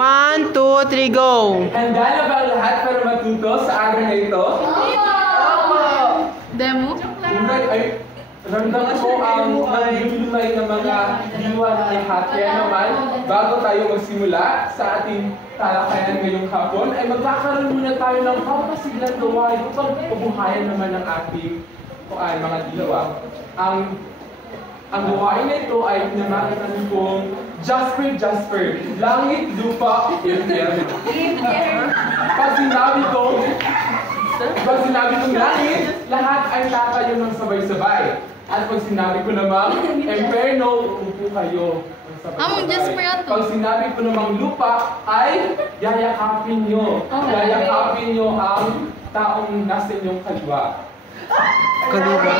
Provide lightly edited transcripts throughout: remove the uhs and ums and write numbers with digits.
1, 2, 3, go! Handa na ba ang lahat para matuto sa araw na ito? Demo? Ay, ramdam ko ang naglulunay ng mga diwa ng lahat. Kaya naman, bago tayo magsimula sa ating talakayan ngayong hapon, ay magkakaroon muna tayo ng papasiglang gawain upang pabuhayan naman ng ating mga diwa. Ang gawain na ito ay pinamagalan kong Jasper, langit, lupa, impyerno. Pag sinabi kong langit, lahat ay tatayo ng sabay-sabay. At pag sinabi ko namang impyerno, upo kayo ng sabay-sabay. Jasper ato. Pag sinabi ko namang lupa, ay yayakapin nyo. Yayakapin nyo ang taong nasa inyong kaliwa. Kaliwa.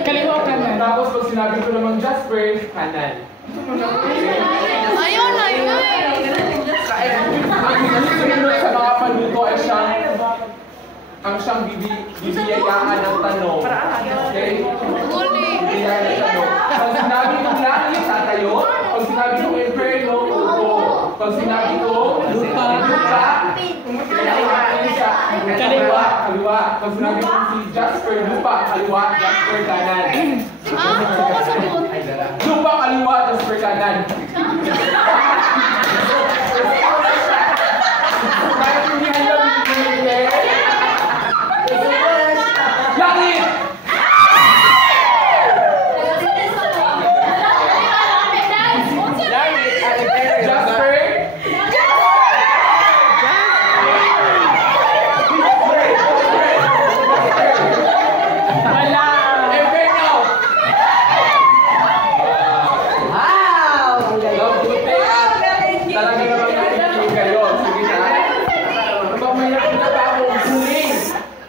Kaliwa kanan. Tapos pag sinabi ko namang Jasper, kanan. Ayun! Ang sumunod sa mga panuto ay siyang bibiyayaan ng tanong. Okay? Bibiyayaan ng tanong. Pag sinabi kong langit, tatayo. Pag sinabi kong impyerno, upo. Pag sinabi ko lupa, kaliwa. Pag sinabi kong si Jasper, lupa, kaliwa, Jasper, kanan. Lupa, kaliwa, Jasper, kanan. Langit! Jasper! Wala! Impyerno! Mabuti at talaga naman nakikinig kayo. Sige na.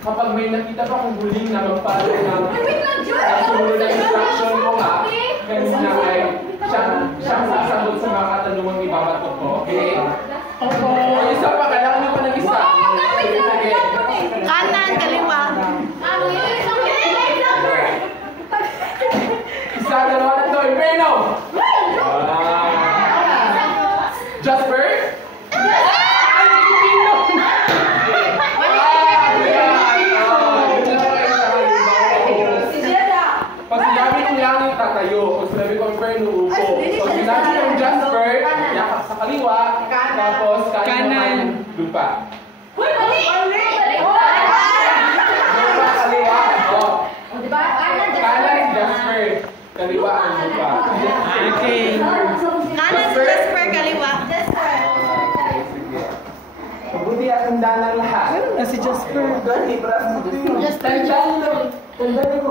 Kapag may nakita pa akong huling na magpalo ng sumunod na instruction ko nga, kanina ay siyang sasagot sa mga katanungang ibabato ko. Okay? Opo. Isa pa, kailangan nyo pa ng isa. Sige. Kanan, kaliwa. Isa, dalawa, tatlo. Impyerno! Jasper? Pag sinabi kong langit, tatayo. Pag sinabi kong impyerno, upo. Pag sinabi kong Jasper, yakap sa kaliwa. Tapos kanan, lupa. Lupa, kaliwa. Kanan, Jasper. Kaliwa ang lupa. Okay. Kanan, Jasper, kaliwa. Mabuti at handa ng lahat. Na si Jasper. Tandaan niyo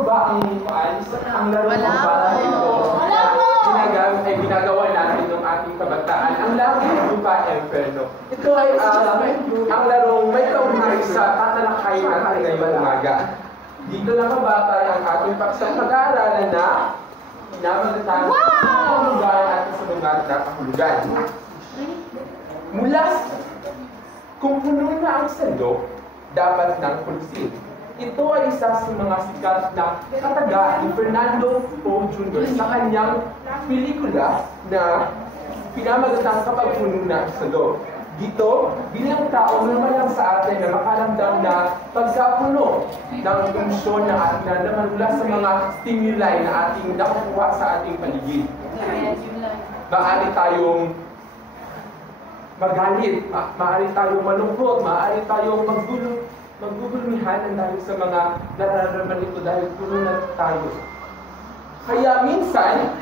ba ang laro ng bata ito? Ginagawa natin ng ating kabataan. Ang langit, lupa, impyerno. Ito ay ang larong may kaugnayan sa tatalakayin natin ngayong umaga. Dito nakabatay ang ating paksang pag-aaralan na pinamagatang panglugan natin sa mga nakahulugan. Mula kung puno na ang sandok, dapat ng pulusin. Ito ay isa sa mga sikat na kataga ni Fernando Poe Jr. sa kanyang pelikula na pinamagatang kapag puno na ang sandok. Dito, bilang tao naman lang sa atin na makaramdam na pagkapuno ng emosyon na ating nararamdaman mula sa mga stimuli na ating nakukuha sa ating paligid. Maaari tayong magalit, maaari tayong malungkot, maaari tayong maggugulmihan dahil sa mga nararamdaman ito dahil puno na tayo. Kaya minsan,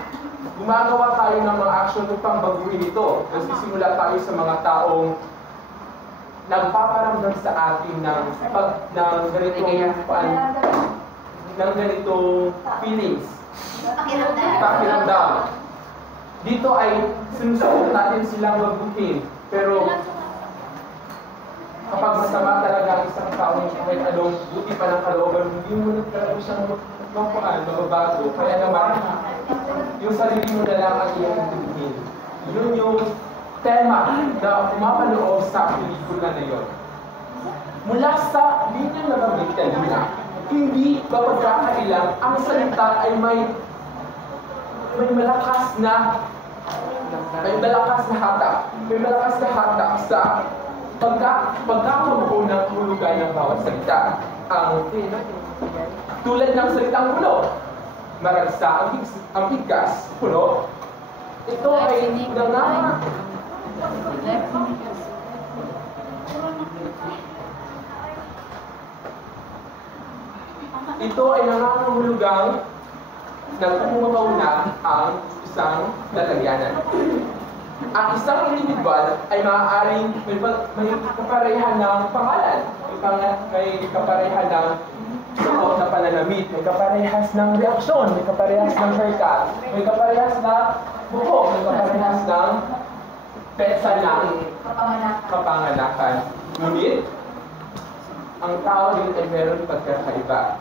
gumagawa tayo ng mga aksyon upang baguhin ito. Nagsisimula tayo sa mga taong nagpaparamdam sa atin ng ganitong feelings. Pakiramdam. Dito ay sinusunod natin silang baguhin. Pero kapag masama talaga ang isang tao, kahit anong buti pa ng kalooban, hindi mo na talaga siyang mababago. Kaya naman, yung sarili mo na lang ang iyong intindihin. Yun yung tema na pumapaloob sa pelikula na yun. Mula sa linyang nagamit kanina, hindi ba pagkakailang ang salita ay may malakas na May malakas na hatak. May malakas na hatak sa pagkakabuo ng hulugan ng bawat salita. Tulad ng salitang puno, maragsa ang bigkas, puno. Ito ay nangangahulugang nagpupumakaw na ang isang lalagyanan. Ang isang individual ay maaaring may kaparehan ng pangalan, may kaparehan ng suot na pananamit, may kaparehas ng reaksyon, may kaparehas ng haircut, may kaparehas na buhok, may kaparehas ng petsa ng kapanganakan. Ngunit, ang tao din ay meron pagkakaiba.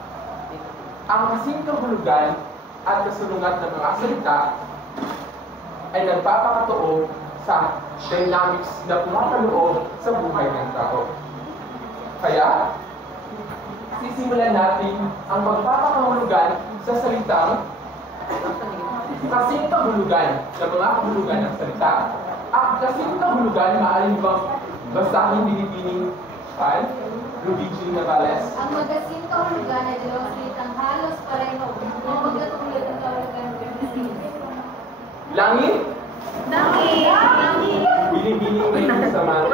Ang kasing kahulugan at kasulungat ng mga salita ay nagpapakatuo sa dynamics na pumakaloob sa buhay ng tao. Kaya, sisimulan natin ang magpapakahulugan sa salitang kasing kahulugan ng mga kahulugan ng salita. Ang kasing kahulugan maaaring bang basahin binibining Pan, Luigi Navales. Ang magasin kahulugan ay dalawang salitang halos pareho na magkatulad ng kahulugan ng Biblia. Langit? Langit! Binibining may sa mata.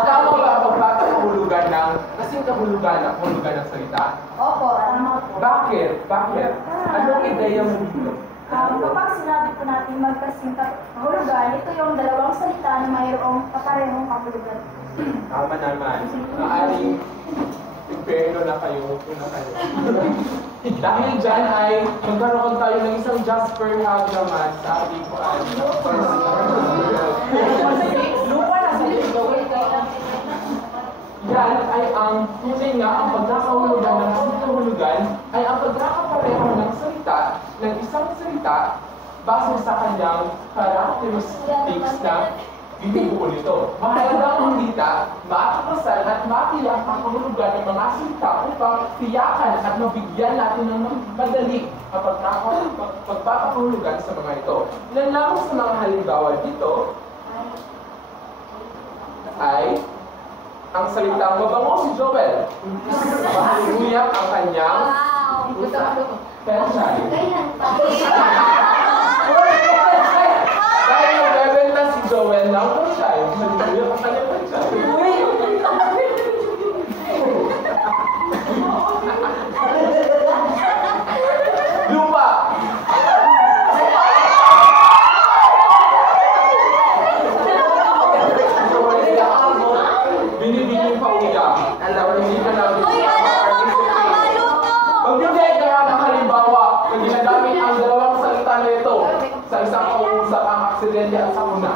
Tama ba ang pagpapakahulugan ng kasing kahulugan ng salita? Opo, tama po. Bakit? Anong ideya mo dito? Kapag sinabi po natin magkasing kahulugan, ito yung dalawang salita na mayroong kaparehong kahulugan. Tama naman. Maaring impyerno na kayo, una kayo. Dahil dyan ay magkaroon tayo ng isang Jasper Hag naman sa ating lupa na sa yan ay ang tunay nga ang pagkakahulugan ng kahulugan ay ang pagkakapareho ng salita ng isang salita base sa kanyang characteristics na bibibuo nito. Mahalagang hindita, makakapasan at matiyak ang kahulugan ng mga salita upang tiyakan at mabigyan natin ng madali ang pagpapahulugan sa mga ito. Ilan lang sa mga halimbawa dito ay ang salitang mabango si Joel. Mahaluluyak ang kanyang pensay. Kaya nagbebenta si Joel ng pensay. Mahaluluyak ang kanyang pensay. Lupa. Binibining pauya. Hindi ka namin magbigay kaya ng halimbawa na ginagamit ang dalawang salita na ito sa isang kausap ang aksidente at sakuna.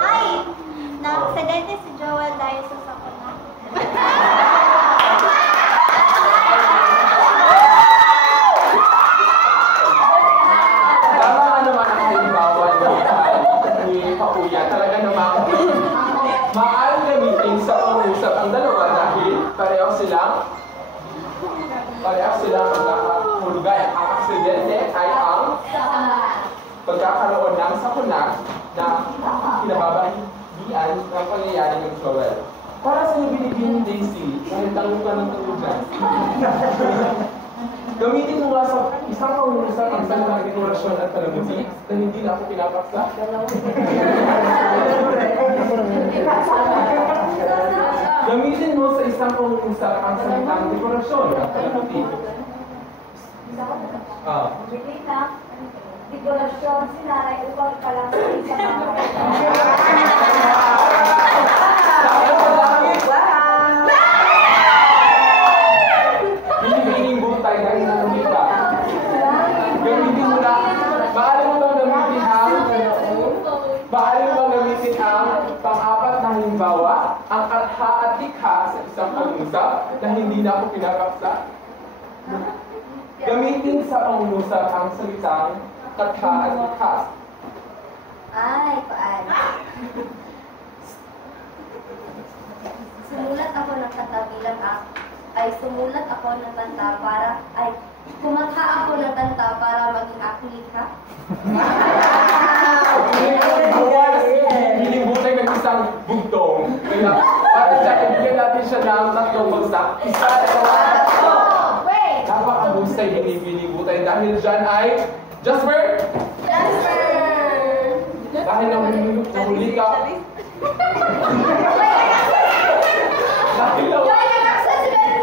Ay! Na-aksidente si Joel dahil sa sakuna. Tama nga naman ang halimbawa ni pauya. Talaga namang maaaring gamitin sa pangusap ang dalawa dahil pareho silang magkakahulugan. Ang aksidente ay ang pagkakaroon ng sakuna na kinababahian ng pangyayari ng Joel. Para sa binibini Daisy, dahil tanong ka ng tanong dyan, gamitin mo nga sa isang kausap ang salitang dekorasyon at palamuti na hindi na ako pinapaksa. Gamitin mo sa isang kausap ang salitang dekorasyon at palamuti. Dekorasyon sila ay upang palang sa isang Binibining butay dahil nalumit ka. Gamitin mo na, maaari mo bang gamitin ang pang-apat na halimbawa, ang katha at likha sa isang pangusap na hindi na ako pinakapsa? Gamitin sa pangusap ang salitang katha at likha. Ay, paano? Sumulat ako ng kata bilang sumulat ako ng kanta para Kumakha ako ng kanta para maging athlete ka. Binibutay ng isang bugtong. Kaya para siya, ibigyan natin siya ng tatlong bagsak. Isa, dalawa, tatlo. Wait! Napakabustay binibutay dahil dyan ay Jasper! Dahil nahuli ka.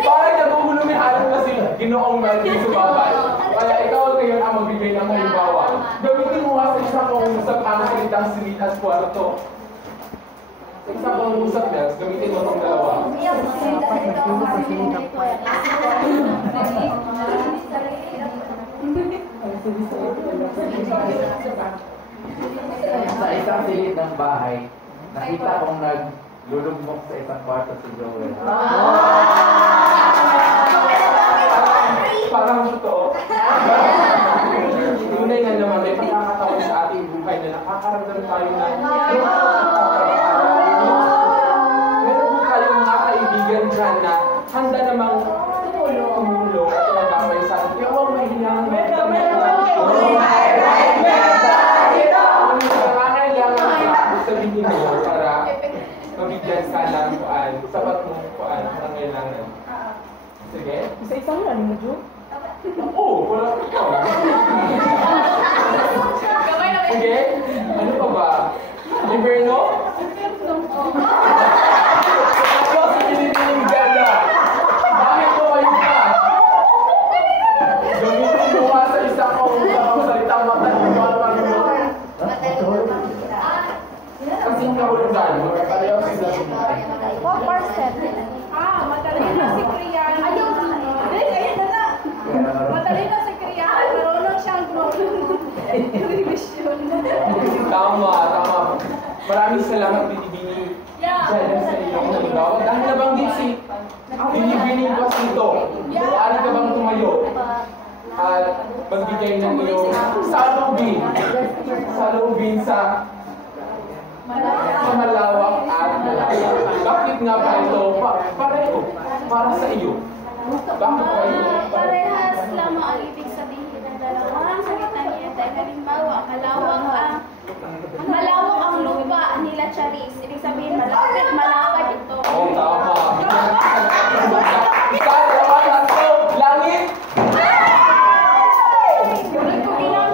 Parang nagugulong ni Alan kasi ginoong Melvin sumabay. Kaya ikaw ngayon ang magbibigay ng halimbawa. Gamitin mo sa isang pangungusap ang salitang sweet as puerto. Sa isang pangungusap yan, gamitin mo itong dalawa. Sa isang silid ng bahay, nakita kong naglulugmok sa isang kwarto si Joel. Parang totoo. Tunay nga naman, may pagkakataon sa ating buhay na nakakaramdam tayo na meron po tayong mga kaibigan dyan na handa namang tumulong at nagapay sa atin. Kaya huwag mahilang sabihin mo para mabigyan ka ng kuan, sapat mo kuan, pangailangan. Sige? Isa-isa mo na, mo, Jo? Oo, wala ka. Sige? Ano pa ba? Inverno? Ako sa pinipiling gala. Bakit ko kayo ka? Gamitin mo ka sa isang salitang matalino. Kasing kahulugan, magkakalayaw sila. What percent? Matalino si Kriyan. Ayun! Ayun na na! Matalino si Kriyan. Marunong siyang revision. Tama. Maraming salamat, Binibini. Dahil sa iyong halimbawa. Dahil nabanggit si Binibini Pasito. Maaari ka bang tumayo? At magbigay ng iyong salubin sa malawak at malawak. Bakit nga ba ito? Pareho. Para sa iyo. Bakit pa ito? Parehas lamang ang ibig sabihin ng dalawang salita niya. Dahil halimbawa, malawak ang lupa nila Charis. Ibig sabihin, malapit ito. Oo, tama. Isa, dalawa, tatlo, langit!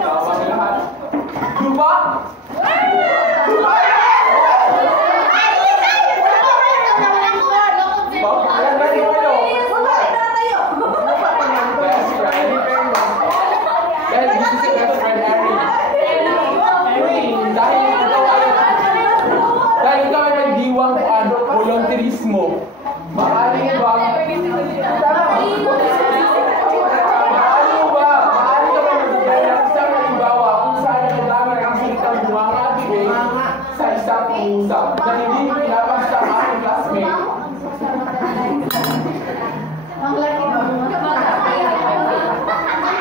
Tama na lahat. Lupa! Best friend. Dahil this is your best friend, Erin. Dahil ikaw ay nagdiwang volunteerismo. Maaari ba? Maaari ka ba magbigay ng isang halimbawa kung saan nagdamit ang salitang bumangabigay sa isang pangusap na hindi pinapag sa aking classmate?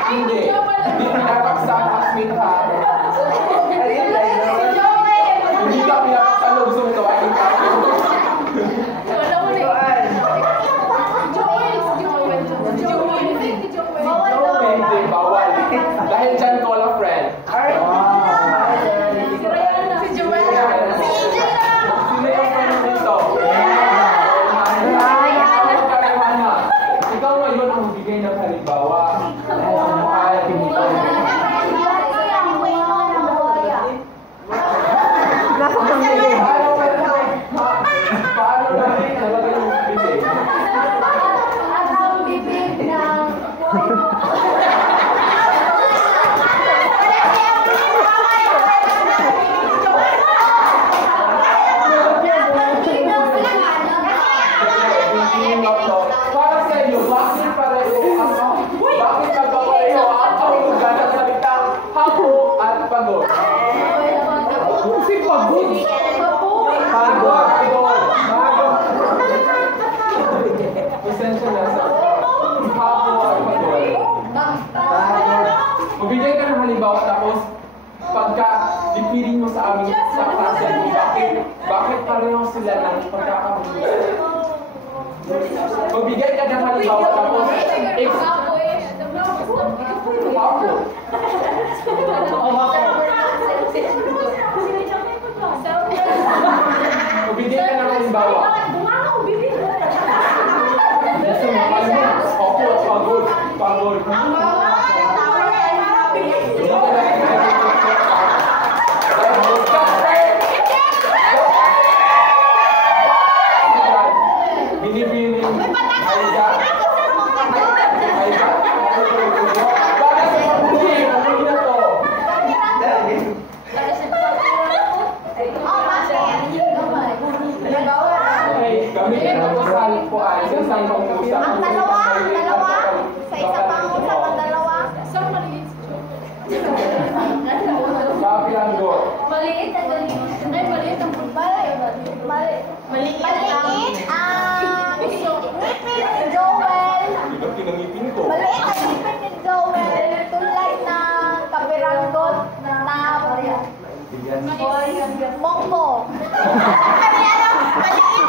Hindi pinapag sa classmate ha. Hindi ka pinapag sa loob, gusto mo ito ay hindi, bawal. Dahil dyan ko lang, friend. Sino yung friend dito? Ikaw ngayon ang bigay ng halimbawa. Paano natin talaga yung bibig? At ang bibig ng... Para sa iyo, bakit magpapareho ang kahulugan ng salitang hako at pagod? Si pagod? Pagod. Pasensya na sa hako at pagod. Magbigay ka ng halimbawa tapos pagka ipiling mo sa amin sa klase, bakit pareho sila ng pagkakahulugan? Magbigay ka ng halimbawa tapos Ako. Magbigay ka ng halimbawa. Ako, pagod. Pagod. Binibini. Aiza. Aiza. Bakit sa pagpuli? Pagpuli na to. Gamitin mo sa upuan. Sa isang pangusap. Ang dalawa, sa isa pang usap, ang dalawa. Sabi lang doon. Maliit ang galing. Ay, maliit ang Maliit ang ngipin ni Joel. Ikaw pinangipin ko. Maliit ang ngipin ni Joel. Tulad ng kabiranggot na mongko. Maliit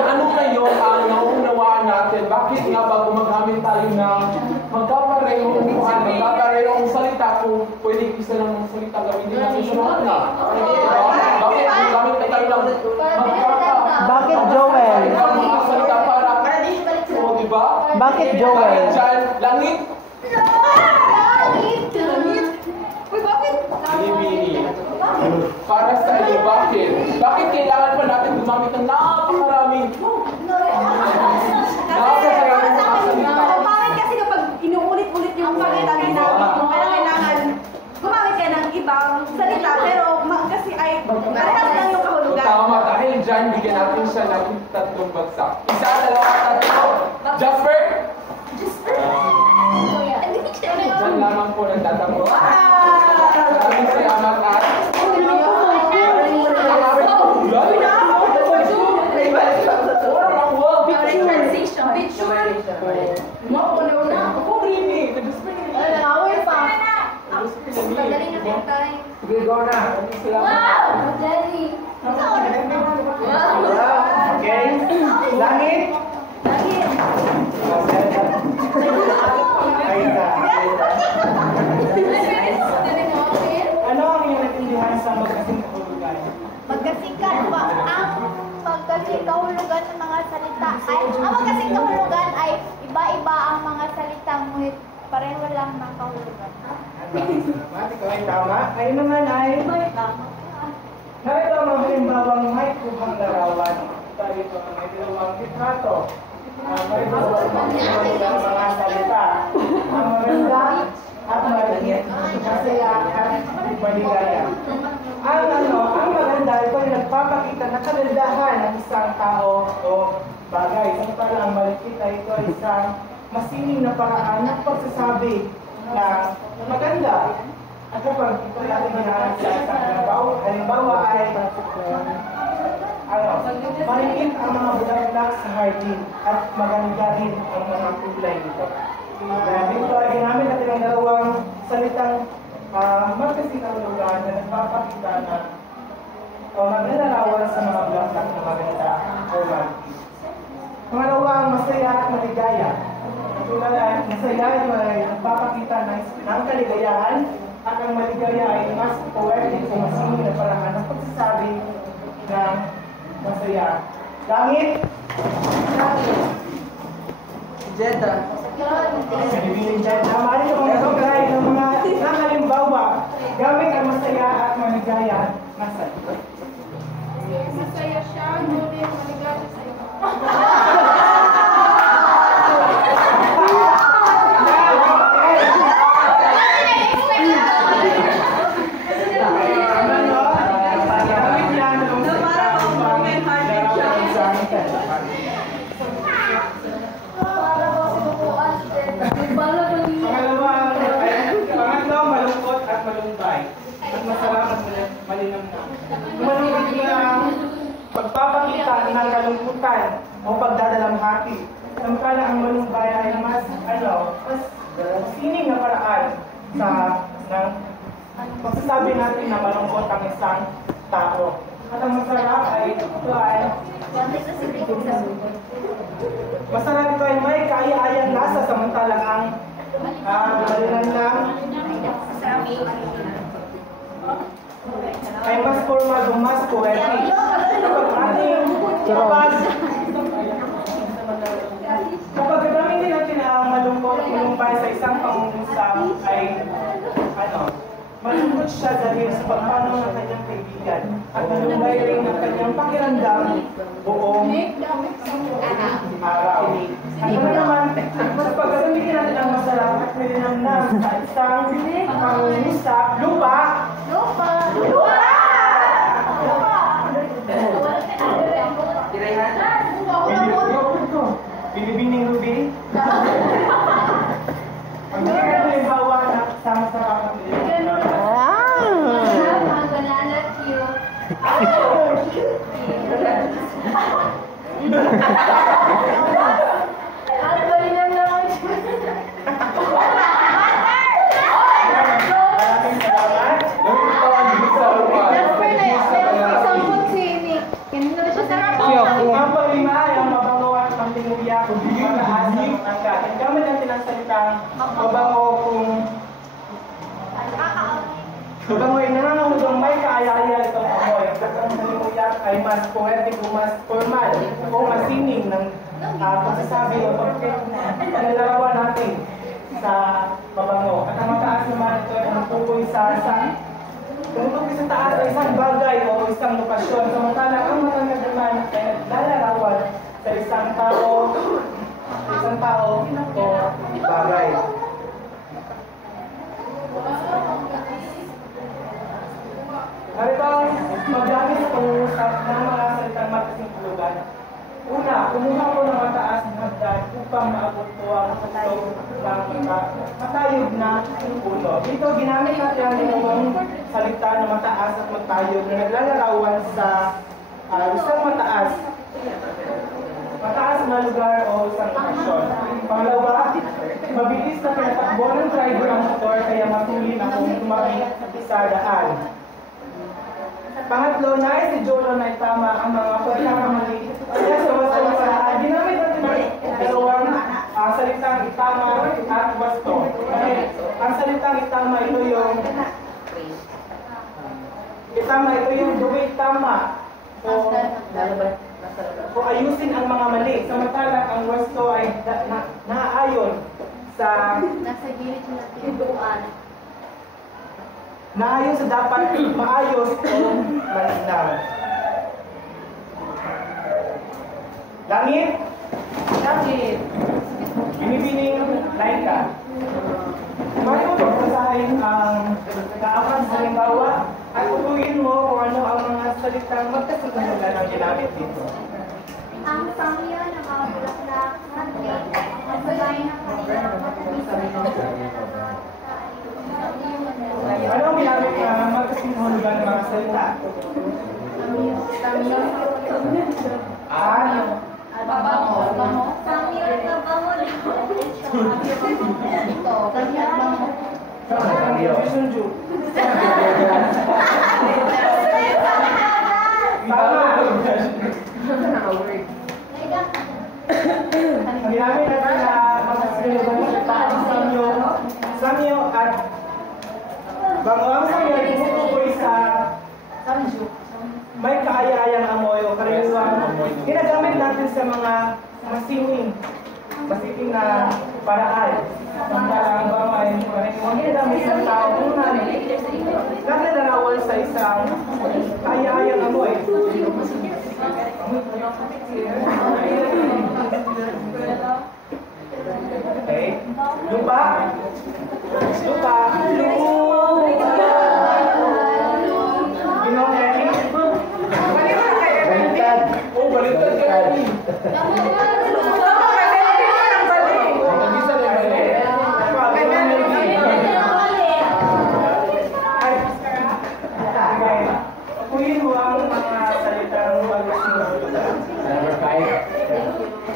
Ano ngayon ang nauunawaan natin? Bakit nga ba gumagamit tayo ng magkaparehong upuan, magkaparehong salita kung pwede isa lang ng salita gamitin natin sa mga na? Bakit gumagamit na tayo ng Bakit Joel? mga salita para o diba? Bakit Joel? Dahil dyan, langit, Bini. Para sa iyo, bakit? Bakit kailangan pa natin gumamit ng napakaraming mga salita? Bakit kasi kapag inuulit-ulit yung salita ginamit mo, kaya kailangan gumamit ka ng ibang salita, pero kasi ay parehas lang yung kahulugan. Tama, dahil dyan, bigyan natin siya ng tatlong bagsak. Isa, dalawa, tatlo. Jasper? Dyan lamang po nagtatamo. Maraming salamat at Sige, go na. Salamat. Okay? Langit? Ano ang iyong natindihan sa magkasing kahulugan? Magkasing kahulugan ng mga salita ay ang magkasing kahulugan ay iba-iba ang mga salita ngunit pareho lang ng kahulugan. Salamat, ikaw ay tama. Kayo naman ay narito ang halimbawang may kubang larawan. Tayo ito ang may dalawang litrato. May dalawang mga salita. Ang maganda at maligit, masaya at maligaya. Ang maganda, ito ay nagpapakita na kagandahan ng isang tao o bagay. Samantala ang maligit ay ito ay isang masining na paraan ng pagsasabi na maganda. At kapag ito natin ginahan sa isang halimbawa ay maligit ang mga bulaklak sa hardin at maganda rin ang mga kulay nito. Dahil dito ay ginamit natin ang dalawang salitang magkasinahulugan na nagpapakita na naglalawan sa mga bulaklak na maganda o maligit. Pangalawa, masaya at maligaya. Tulad masaya ay nagpapakita ng kaligayahan at ang maligaya ay mas poetic o masinig na paraan ng pagsasabi ng masaya. Langit! Jeda. Kalibiling Jeda. Maaari ko nagkagay ng mga halimbawa gamit ang masaya at maligaya na salita. Masaya siya, ngunit maligaya sa iyo. Pangatlo, malungkot at malumbay. At masarap at malinamnam. Malungkot na pagpapakita ng kalungkutan o pagdadalamhati. Samantala ang malumbay ay mas sining na paraan ng pagsasabi natin na malungkot ang isang tao. At ang masarap ay ito ay Masarap ito ay may kaaya-ayang lasa samantalang ang malinamnam ay mas formal o mas poetic. Kapag gagamitin natin ang malumpay sa isang pangungusap ay malungkot siya dahil sa pagpanaw ng kanyang kaibigan at malumbay rin ng kanyang pakiramdam buong araw. At naman, sa paggagamitin natin ang masarap at malinamnam sa isang pangungusap, lupa! Binibining Ruby? Ang hindi ka halimbawa na sama sa kapatid. I'm gonna let you. Maraming salamat. Ang panglima ay ang mabango at pantinguya kung mataas na matangga. Ang gamit natin ang salitang mabango kung mabango ay nangangahulugang may kaaya-aya itong amoy. Ang pantinguya ay mas poetic o mas formal o mas sining ng pagsasabi o paglalarawan natin sa mabango. At ang mataas naman ito ay tumutukoy sa taas ay isang bagay o isang lokasyon. Samantalang ang matangkad naman ay naglalarawan sa isang tao o bagay. Narito ang magamit sa pangungusap ng mga salitang magkasingkulugan. Una, kumuha ko ng mataas na hagdan upang maabot ko ang matayog na puno. Dito, ginamit natin ang ginawang salita na mataas at matayog na naglalarawan sa isang mataas na lugar o isang lokasyon. Pangalawa, mabilis na pinatakbo ng driver ang motor kaya matulin akong tumawid sa daan. Pangatlo, nais si Jolo na itama ang mga pagkakamali. Kaya sa wasong paraan, ginamit natin ang dalawang salitang itama at wasto. Ang salitang itama, ito yung duwi tama. O ayusin ang mga mali. Samantalang ang wasto ay naaayon sa naayon sa dapat maayos o malinaw. Langit? Binibining Laika. Mari mo pagpasahin ang kaapan sa halimbawa at tutuin mo kung ano ang mga salitang magkasangkulugan ang ginamit dito. Ang pangyo ng mga bulaklak at ang bagay ng kanilang matamis. Ano ang ginamit na magkasangkulugan ng mga salita? Ang ginamit natin na samyo at bango. Ang samyo ay tumutukoy sa may kaaya-ayang amoy o karaniwang ginagamit natin sa mga masining na paraan. Samantalang ang bango ay karaniwang ginagamit sa tao kung naglalarawan sa isang kaaya-ayang amoy. Okay. Lupa. Ginong Ellie. Baliktad. Oh, baliktad ka rin. Kunin mo ang mga salitang magkasingkulugan. Number 5.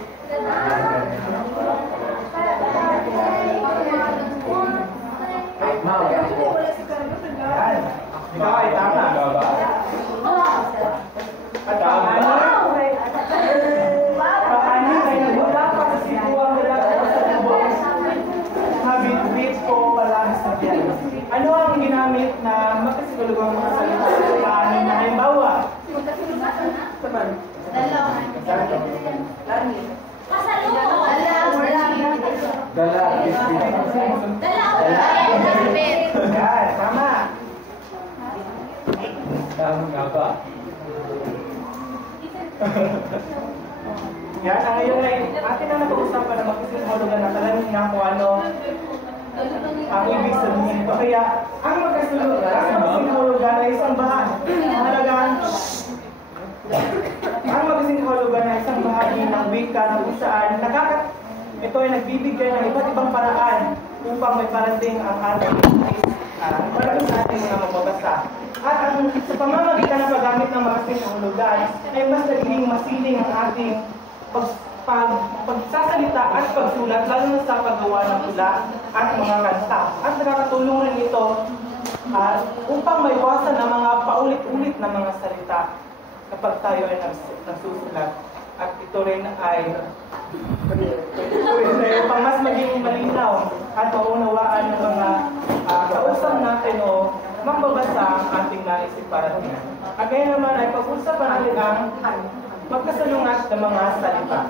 kalugang mga salita. Paano na halimbawa? Dala, Yan, tama. tama nga ba? Yan, ang ngayon ay atin na napag-usapan na magkasinghulugan na talagang nga kung ano ang ibig sabihin nito. Kaya, ang magkasinghulugan ay isang bahagi ng wika na kung saan ito ay nagbibigay ng iba't ibang paraan upang may parating ang ating parating sa ating mga mababasa. At sa pamamagitan ng paggamit ng mga sinahulugan ay mas naging masiling ang ating pagsasalita at pagsulat, lalo na sa paggawa ng tula at mga kanta. At nakakatulong rin ito upang maiwasan ang mga paulit-ulit na mga salita kapag tayo ay nagsusulat. At ito rin ay upang mas maging malinaw at maunawaan ng mga kausap natin o mambabasa ang ating naisip para tingnan. At kaya naman ay pag-usapan natin ang magkasalungat ng mga salita.